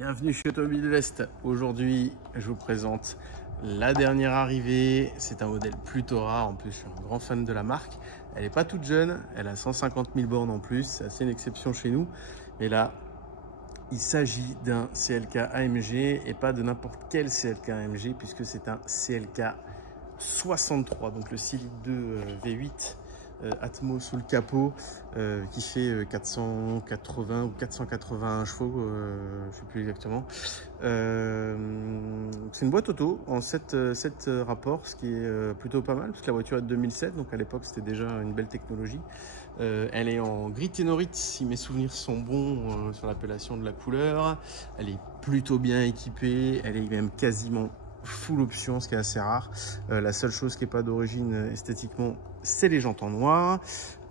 Bienvenue chez Automobile de l'Est. Aujourd'hui, je vous présente la dernière arrivée. C'est un modèle plutôt rare. En plus, je suis un grand fan de la marque. Elle n'est pas toute jeune. Elle a 150 000 bornes en plus. C'est assez une exception chez nous. Mais là, il s'agit d'un CLK AMG et pas de n'importe quel CLK AMG puisque c'est un CLK 63. Donc le 6 litres 2 V8 Atmo sous le capot qui fait 480 ou 481 chevaux, je ne sais plus exactement. C'est une boîte auto en 7 rapports, ce qui est plutôt pas mal parce que la voiture est de 2007, donc à l'époque c'était déjà une belle technologie. Elle est en gris ténorite si mes souvenirs sont bons sur l'appellation de la couleur. Elle est plutôt bien équipée, elle est même quasiment full option, ce qui est assez rare. La seule chose qui n'est pas d'origine esthétiquement, c'est les jantes en noir.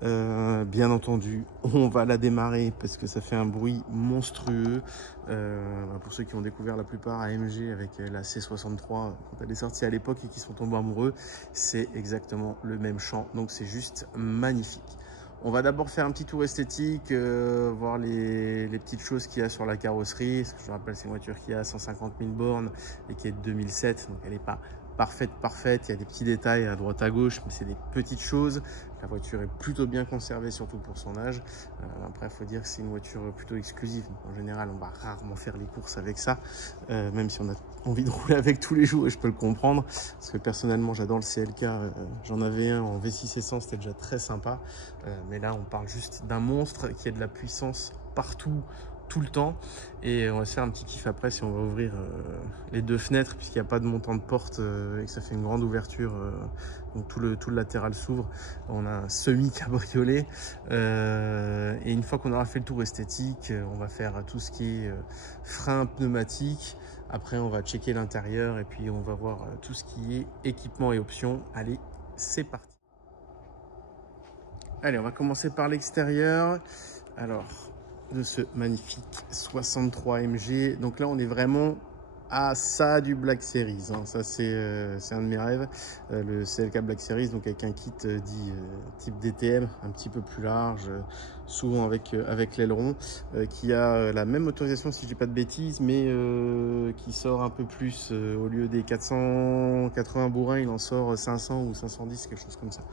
Bien entendu, on va la démarrer parce que ça fait un bruit monstrueux. Pour ceux qui ont découvert la plupart AMG avec la C63 quand elle est sortie à l'époque et qui sont tombés amoureux, c'est exactement le même chant, donc c'est juste magnifique. On va d'abord faire un petit tour esthétique, voir les petites choses qu'il y a sur la carrosserie. Parce que je rappelle, c'est une voiture qui a 150 000 bornes et qui est de 2007, donc elle n'est pas parfaite. Il y a des petits détails à droite à gauche, mais c'est des petites choses. La voiture est plutôt bien conservée, surtout pour son âge. Après, il faut dire que c'est une voiture plutôt exclusive. Donc, en général, on va rarement faire les courses avec ça, même si on a envie de rouler avec tous les jours, et je peux le comprendre. Parce que personnellement, j'adore le CLK. J'en avais un en V6 essence, c'était déjà très sympa. Mais là, on parle juste d'un monstre qui a de la puissance partout, tout le temps. Et on va se faire un petit kiff après si on va ouvrir les deux fenêtres, puisqu'il n'y a pas de montant de porte et que ça fait une grande ouverture. Donc tout le latéral s'ouvre. On a un semi-cabriolet. Et une fois qu'on aura fait le tour esthétique, on va faire tout ce qui est frein pneumatique. Après, on va checker l'intérieur et puis on va voir tout ce qui est équipement et options. Allez, c'est parti. Allez, on va commencer par l'extérieur. Alors, de ce magnifique 63 MG. Donc là, on est vraiment à ça du Black Series. Hein. Ça, c'est un de mes rêves. Le CLK Black Series, donc avec un kit dit type DTM, un petit peu plus large, souvent avec l'aileron, qui a la même autorisation, si je dis pas de bêtises, mais qui sort un peu plus. Au lieu des 480 bourrins, il en sort 500 ou 510, quelque chose comme ça.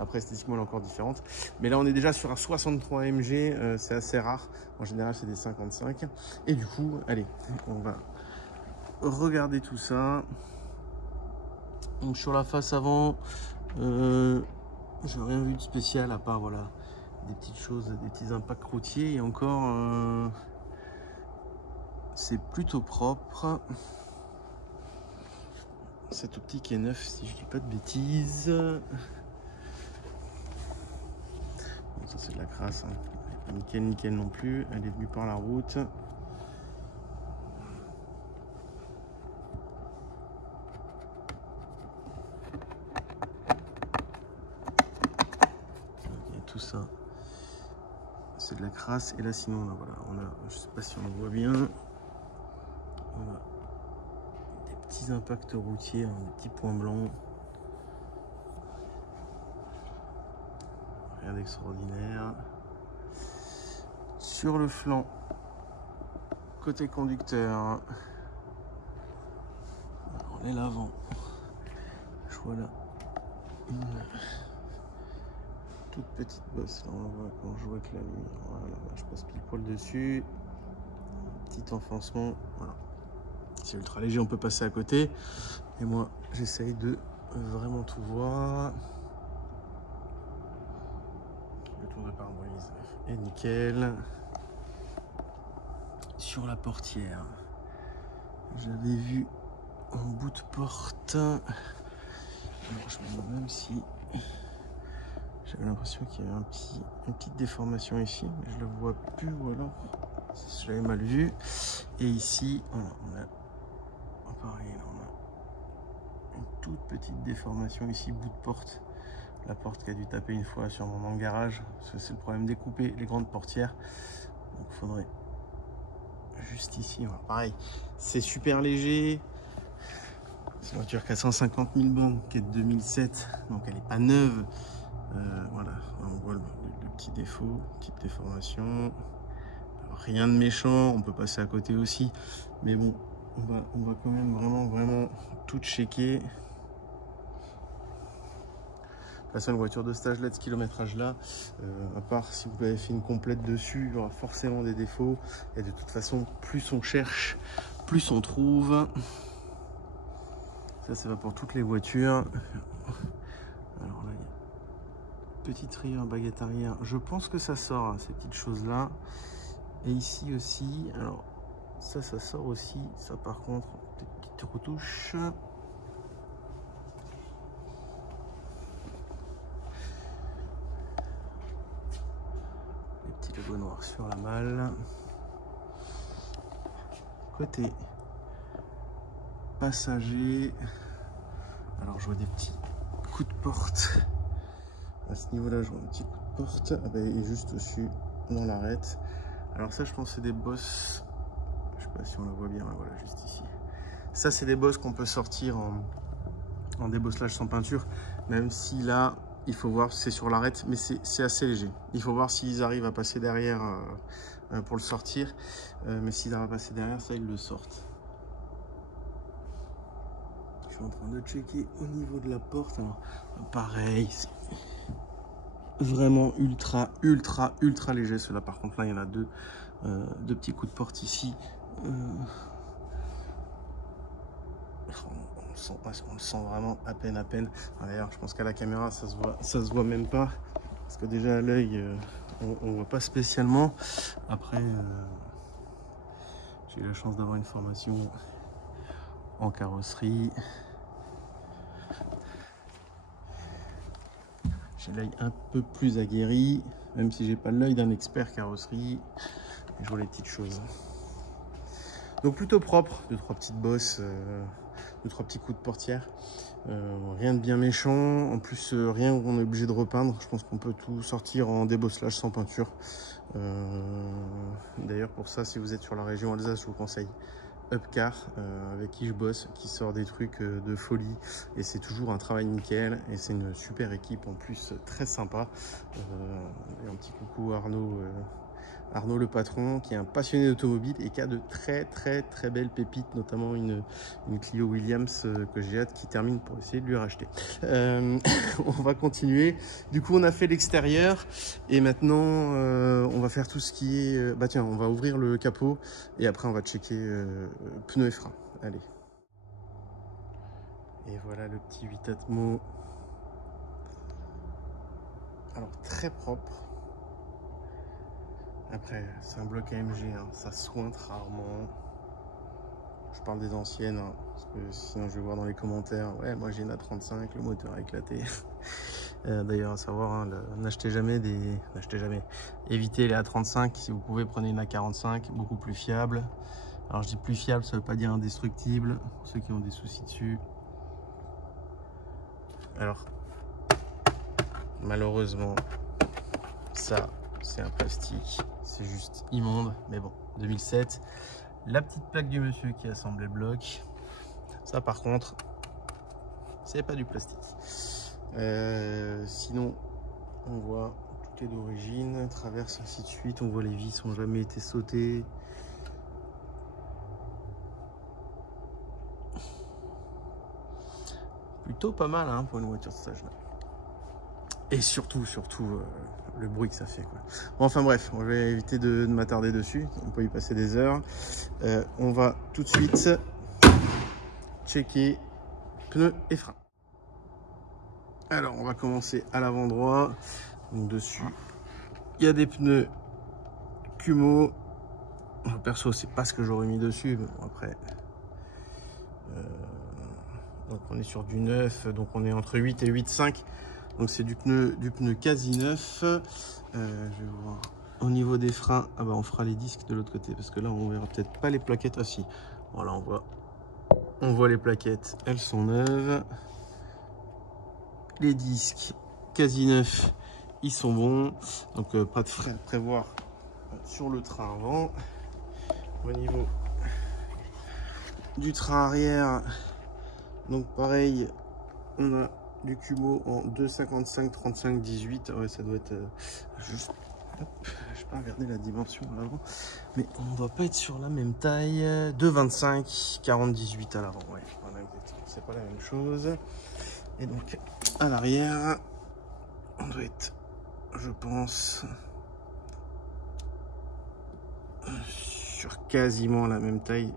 Après, esthétiquement, elle est encore différente. Mais là, on est déjà sur un 63 MG, c'est assez rare. En général, c'est des 55. Et du coup, allez, on va regarder tout ça. Donc sur la face avant, j'ai rien vu de spécial à part voilà des petites choses, des petits impacts routiers et encore c'est plutôt propre. Cette optique est neuve si je dis pas de bêtises. Bon, ça c'est de la crasse, hein. Pas nickel non plus. Elle est venue par la route. Tout ça c'est de la crasse et là sinon là, voilà on a, je sais pas si on le voit bien, on a des petits impacts routiers, hein, des petits points blancs, rien d'extraordinaire. Sur le flanc côté conducteur, on est l'avant, je vois là une toute petite bosse, là on la voit quand je joue avec la lumière, voilà, je passe pile poil dessus, petit enfoncement, voilà. C'est ultra léger, on peut passer à côté, et moi j'essaye de vraiment tout voir. Le tour de pare-brise est nickel. Sur la portière, j'avais vu en bout de porte, alors je me demande même si j'avais l'impression qu'il y avait une petite déformation ici, mais je le vois plus, ou alors je l'avais mal vu. Et ici voilà, on a pareil, là, on a une toute petite déformation ici, bout de porte, la porte qui a dû taper une fois sûrement dans le garage, parce que c'est le problème, découper les grandes portières, donc il faudrait juste ici, voilà. Pareil, c'est super léger. C'est une voiture qui a 150 000 bornes, qui est de 2007, donc elle n'est pas neuve. Voilà, on voit le petit défaut, petite déformation. rien de méchant, on peut passer à côté aussi. Mais bon, on va quand même vraiment tout checker. De toute façon, une voiture de stage là, de ce kilométrage là, à part si vous avez fait une complète dessus, il y aura forcément des défauts. Et de toute façon, plus on cherche, plus on trouve. Ça va pour toutes les voitures. Alors là, il y a petite rayure, baguette arrière. Je pense que ça sort, hein, ces petites choses-là. Et ici aussi, alors ça sort aussi. Ça par contre, petite retouche. Les petits logos noirs sur la malle. Côté passager, alors je vois des petits coups de porte. À ce niveau-là, je vois un petit coup de porte. Ah ben, il est juste dessus, dans l'arête. Alors ça, je pense que c'est des bosses. Je sais pas si on le voit bien, là, voilà, juste ici. Ça, c'est des bosses qu'on peut sortir en débosselage sans peinture. Même si là, il faut voir, c'est sur l'arête, mais c'est assez léger. Il faut voir s'ils arrivent à passer derrière pour le sortir. Mais s'ils arrivent à passer derrière, ça, ils le sortent. Je suis en train de checker au niveau de la porte. Alors, pareil, c'est vraiment ultra léger. Ceux-là, par contre, là, il y en a deux petits coups de porte ici. On le sent vraiment à peine. D'ailleurs, je pense qu'à la caméra, ça se voit même pas. Parce que déjà, à l'œil, on voit pas spécialement. Après, j'ai eu la chance d'avoir une formation en carrosserie. J'ai l'œil un peu plus aguerri, même si j'ai pas l'œil d'un expert carrosserie. Et je vois les petites choses. Donc plutôt propre, 2-3 petites bosses, 2-3 petits coups de portière. Rien de bien méchant. En plus, rien où on est obligé de repeindre. Je pense qu'on peut tout sortir en débosselage sans peinture. D'ailleurs, pour ça, si vous êtes sur la région Alsace, je vous conseille Upcar, avec qui je bosse, qui sort des trucs de folie, et c'est toujours un travail nickel, et c'est une super équipe en plus, très sympa. Et un petit coucou à Arnaud le patron, qui est un passionné d'automobile et qui a de très belles pépites, notamment une Clio Williams que j'ai hâte qu'il termine pour essayer de lui racheter. On va continuer. Du coup, on a fait l'extérieur et maintenant on va faire tout ce qui est... bah tiens, on va ouvrir le capot et après on va checker pneus et freins. Allez. Et voilà le petit 8 Atmo. Alors très propre. Après, c'est un bloc AMG, hein, ça sointe rarement. Je parle des anciennes, hein, parce que sinon je vais voir dans les commentaires. Ouais, moi j'ai une A35, le moteur a éclaté. D'ailleurs, à savoir, hein, n'achetez jamais. Évitez les A35. Si vous pouvez, prenez une A45, beaucoup plus fiable. Alors je dis plus fiable, ça veut pas dire indestructible. Pour ceux qui ont des soucis dessus. Alors, malheureusement, ça, c'est un plastique. C'est juste immonde, mais bon, 2007. La petite plaque du monsieur qui assemble les blocs. Ça, par contre, c'est pas du plastique. Sinon, on voit tout est d'origine, traverse ainsi de suite. On voit les vis n'ont jamais été sautées. Plutôt pas mal, hein, pour une voiture de stage là. Et surtout le bruit que ça fait, quoi. Bon, enfin bref, on va éviter de m'attarder dessus, on peut y passer des heures. On va tout de suite checker pneus et freins. Alors on va commencer à l'avant droit. Donc dessus il y a des pneus Kumho. Perso, c'est pas ce que j'aurais mis dessus, mais bon, après donc on est sur du neuf, donc on est entre 8 et 8,5. Donc c'est du pneu quasi neuf. Je vais voir au niveau des freins. Ah bah on fera les disques de l'autre côté parce que là on verra peut-être pas les plaquettes. Ah si, voilà, on voit les plaquettes, elles sont neuves. Les disques quasi neufs, ils sont bons. Donc pas de frais à prévoir sur le train avant. Au niveau du train arrière, donc pareil, on a du Kumho en 2,55 35 18. Ouais, ça doit être juste Hop, je peux regarder la dimension à l'avant, mais on ne doit pas être sur la même taille. 2,25, 40-18 à l'avant. Ouais, voilà, exactement. C'est pas la même chose. Et donc à l'arrière, on doit être, je pense, sur quasiment la même taille.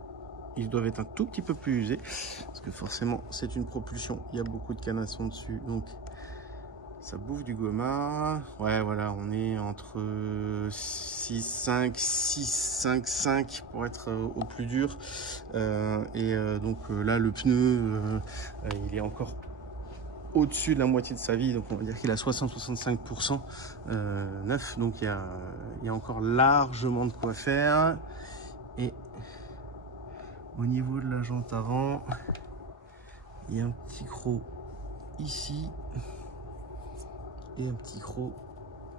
Ils doivent être un tout petit peu plus usés parce que forcément c'est une propulsion, il y a beaucoup de canasson dessus, donc ça bouffe du gomard. Ouais, voilà, on est entre 6,5, 6,5 pour être au plus dur. Donc là, le pneu, il est encore au-dessus de la moitié de sa vie, donc on va dire qu'il a 60-65% neuf, donc il y a encore largement de quoi faire. Et au niveau de la jante avant, il y a un petit croc ici et un petit croc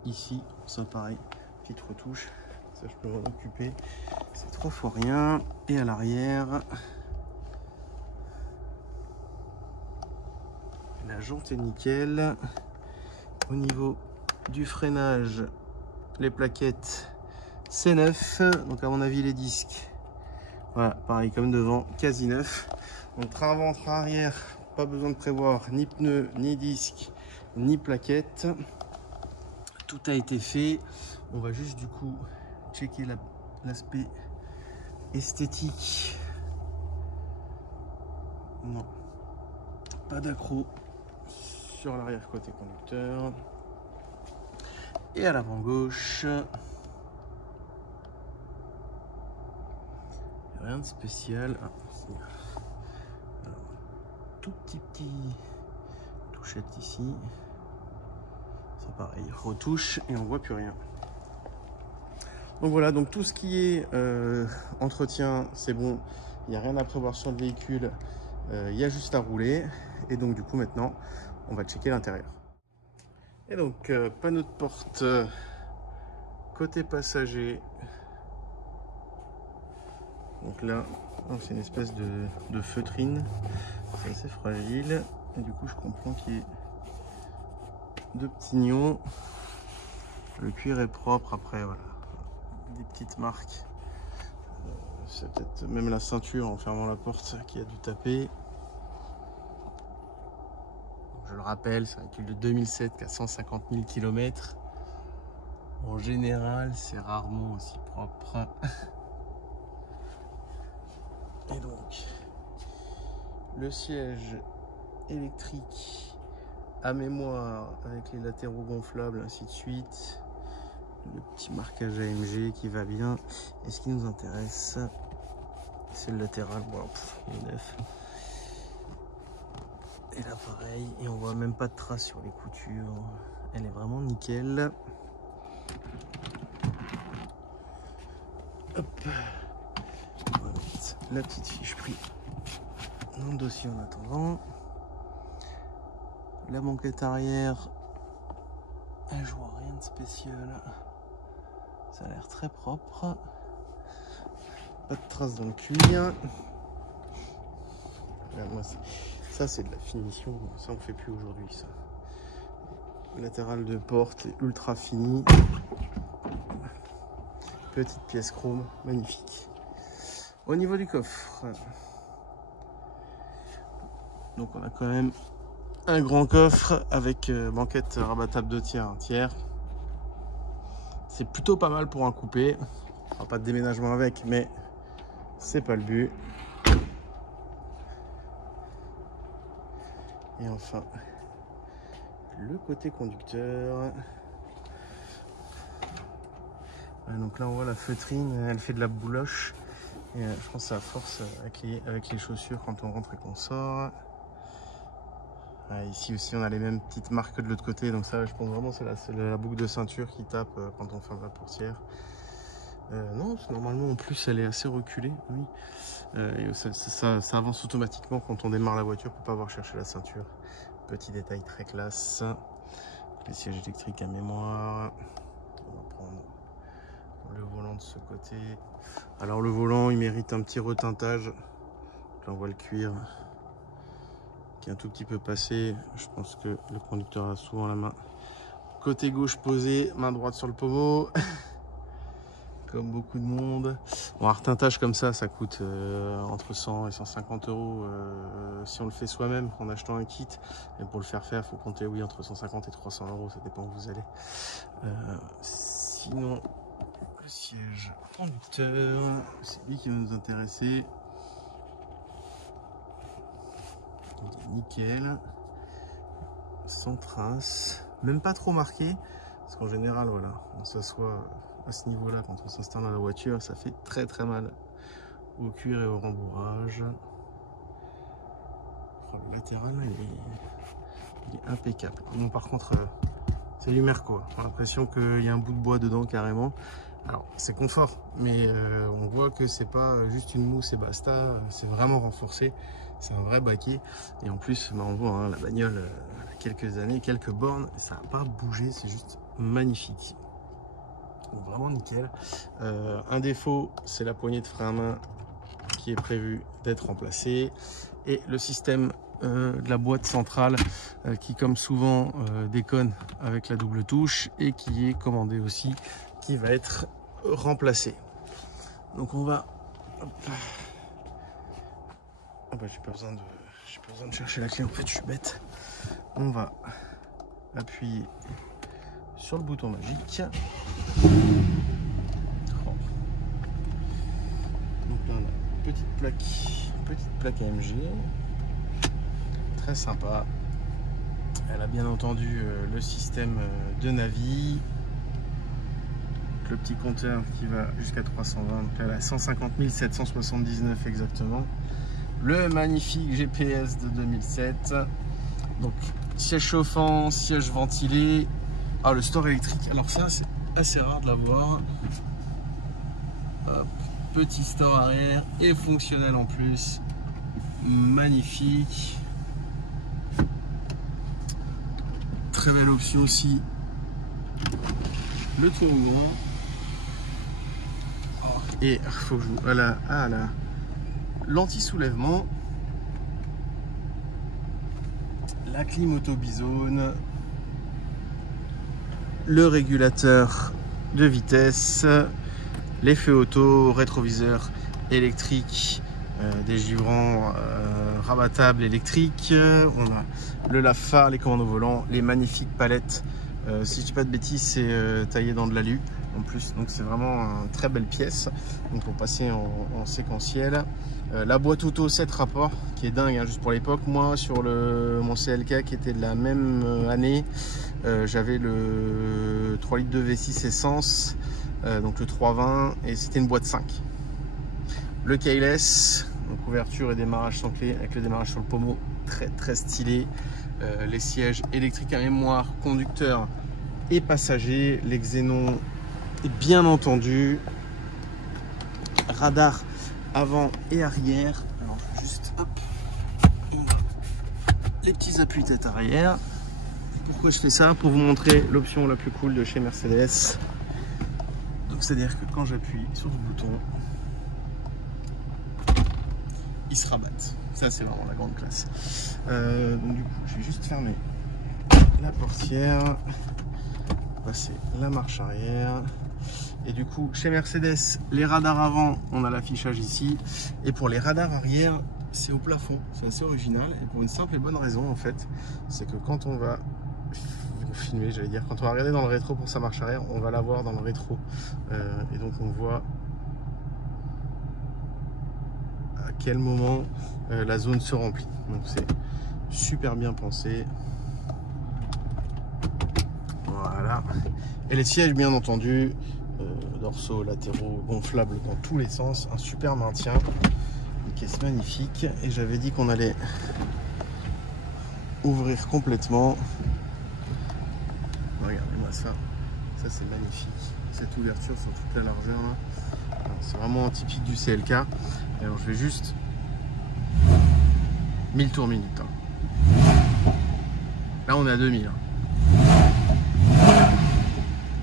ici. Ça pareil, petite retouche, ça je peux m'en occuper, c'est 3 fois rien. Et à l'arrière, la jante est nickel. Au niveau du freinage, les plaquettes c'est neuf, donc à mon avis les disques, voilà, pareil comme devant, quasi neuf. Donc train avant, train arrière, pas besoin de prévoir ni pneus, ni disques, ni plaquettes. Tout a été fait. On va juste du coup checker l'aspect esthétique. Non, pas d'accro sur l'arrière côté conducteur. Et à l'avant gauche, rien de spécial. Alors, tout petit touchette ici. C'est pareil, retouche et on voit plus rien. Donc voilà, donc tout ce qui est entretien, c'est bon. Il n'y a rien à prévoir sur le véhicule. Il y a juste à rouler. Et donc du coup maintenant, on va checker l'intérieur. Et donc panneau de porte côté passager. Donc là, c'est une espèce de feutrine. C'est assez fragile. Et du coup, je comprends qu'il y ait 2 petits nions. Le cuir est propre après, voilà. Des petites marques. C'est peut-être même la ceinture en fermant la porte qui a dû taper. Je le rappelle, c'est un véhicule de 2007 qui a 150 000 km. En général, c'est rarement aussi propre. Et donc, le siège électrique à mémoire avec les latéraux gonflables, ainsi de suite. Le petit marquage AMG qui va bien. Et ce qui nous intéresse, c'est le latéral. Bon, il est neuf. Et là pareil, et on voit même pas de traces sur les coutures. Elle est vraiment nickel. Hop. On va mettre la petite fiche prix dans le dossier en attendant. La banquette arrière, je vois rien de spécial. Ça a l'air très propre. Pas de traces dans le cuir. Moi, ça c'est de la finition, ça on fait plus aujourd'hui ça. Latéral de porte est ultra fini. Petite pièce chrome, magnifique. Au niveau du coffre, donc on a quand même un grand coffre avec banquette rabattable 2 tiers, 1 tiers. C'est plutôt pas mal pour un coupé. On fera pas de déménagement avec, mais c'est pas le but. Et enfin, le côté conducteur. Donc là on voit la feutrine, elle fait de la bouloche. Et je pense que ça force avec les chaussures quand on rentre et qu'on sort. Ici aussi on a les mêmes petites marques de l'autre côté, donc ça je pense vraiment c'est la boucle de ceinture qui tape quand on ferme la portière. Non, normalement en plus elle est assez reculée, oui. Et ça avance automatiquement quand on démarre la voiture pour pas avoir cherché la ceinture. Petit détail très classe. Les sièges électriques à mémoire. On va prendre le volant de ce côté. Alors le volant il mérite un petit retintage. Là on voit le cuir qui est un tout petit peu passé. Je pense que le conducteur a souvent la main Côté gauche posé, main droite sur le pommeau. Comme beaucoup de monde. Bon, un retintage comme ça coûte entre 100 et 150 euros si on le fait soi-même en achetant un kit. Et pour le faire, il faut compter, oui, entre 150 et 300 euros, ça dépend où vous allez. Sinon, le siège conducteur, c'est lui qui va nous intéresser. Il est nickel, sans trace, même pas trop marqué, parce qu'en général, voilà, on s'assoit à ce niveau-là quand on s'installe dans la voiture, ça fait très mal au cuir et au rembourrage. Le latéral, il est impeccable. Bon, par contre, c'est du Merco. On a l'impression qu'il y a un bout de bois dedans carrément. Alors, c'est confort, mais on voit que c'est pas juste une mousse et basta. C'est vraiment renforcé. C'est un vrai baquet. Et en plus, on voit hein, la bagnole, quelques années, quelques bornes, ça n'a pas bougé. C'est juste magnifique. Donc, vraiment nickel. Un défaut, c'est la poignée de frein à main qui est prévue d'être remplacée. Et le système de la boîte centrale qui comme souvent déconne avec la double touche et qui est commandé aussi, qui va être remplacé. Donc on va j'ai pas besoin de chercher la clé, en fait je suis bête. On va appuyer sur le bouton magique. Donc là on a une petite plaque AMG, très sympa. Elle a bien entendu le système de Navi, le petit compteur qui va jusqu'à 320, donc là elle a 150 779 exactement. Le magnifique GPS de 2007, donc siège chauffant, siège ventilé. Ah, le store électrique, alors ça c'est assez rare de l'avoir. Petit store arrière et fonctionnel en plus, magnifique. Très belle option aussi, le tour ouvrant. Et il faut que je vous... Voilà, l'anti-soulèvement, la clim auto-bizone, le régulateur de vitesse, les feux auto, rétroviseur électrique, des givrons rabattables électriques, on a le lave-phare, les commandes au volant, les magnifiques palettes. Si je dis pas de bêtises, c'est taillé dans de l'alu en plus, donc c'est vraiment une très belle pièce. Donc pour passer en séquentiel, la boîte auto 7 rapports qui est dingue hein, juste pour l'époque. Moi sur mon CLK qui était de la même année, j'avais le 3 litres de V6 essence, donc le 320, et c'était une boîte 5. Le keyless, donc ouverture et démarrage sans clé avec le démarrage sur le pommeau, très stylé. Les sièges électriques à mémoire, conducteur et passager, les xénons bien entendu, radar avant et arrière. Alors juste hop, les petits appuis tête arrière. Pourquoi je fais ça? Pour vous montrer l'option la plus cool de chez Mercedes. Donc c'est à dire que quand j'appuie sur le bouton, ils se rabattent. Ça c'est vraiment la grande classe. Donc du coup je vais juste fermer la portière, passer la marche arrière. Et du coup chez Mercedes, les radars avant, on a l'affichage ici, et pour les radars arrière c'est au plafond. C'est assez original, et pour une simple et bonne raison en fait, c'est que quand on va filmer, j'allais dire, quand on va regarder dans le rétro pour sa marche arrière, on va la voir dans le rétro, et donc on voit à quel moment la zone se remplit. Donc c'est super bien pensé. Voilà. Et les sièges bien entendu, dorsaux, latéraux, gonflables dans tous les sens, un super maintien, une caisse magnifique. Et j'avais dit qu'on allait ouvrir complètement. Regardez-moi ça, c'est magnifique. Cette ouverture sur toute la largeur là, c'est vraiment typique du CLK. Et alors je vais juste 1000 tours minute. Là on est à 2000.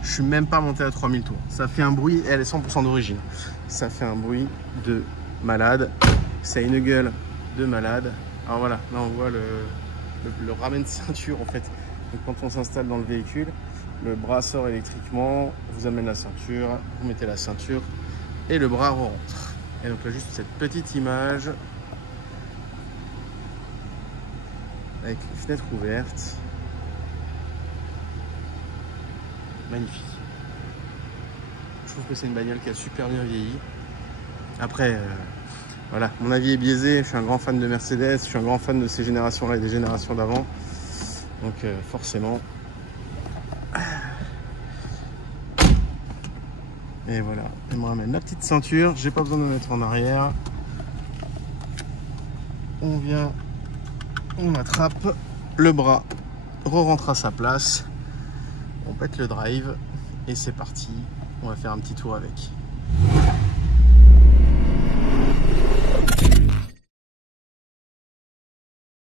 Je suis même pas monté à 3000 tours. Ça fait un bruit, elle est 100% d'origine. Ça fait un bruit de malade. Ça a une gueule de malade. Alors voilà, là on voit le ramen de ceinture en fait. Donc quand on s'installe dans le véhicule, Le bras sort électriquement, vous amène la ceinture, vous mettez la ceinture et le bras rentre. Et donc là, juste cette petite image avec les fenêtres ouvertes. Magnifique. Je trouve que c'est une bagnole qui a super bien vieilli. Après, voilà, mon avis est biaisé. Je suis un grand fan de Mercedes, je suis un grand fan de ces générations-là et des générations d'avant. Donc forcément. Et voilà, elle me ramène la petite ceinture. J'ai pas besoin de me mettre en arrière. On vient, on attrape le bras, re-rentre à sa place. On pète le drive et c'est parti. On va faire un petit tour avec.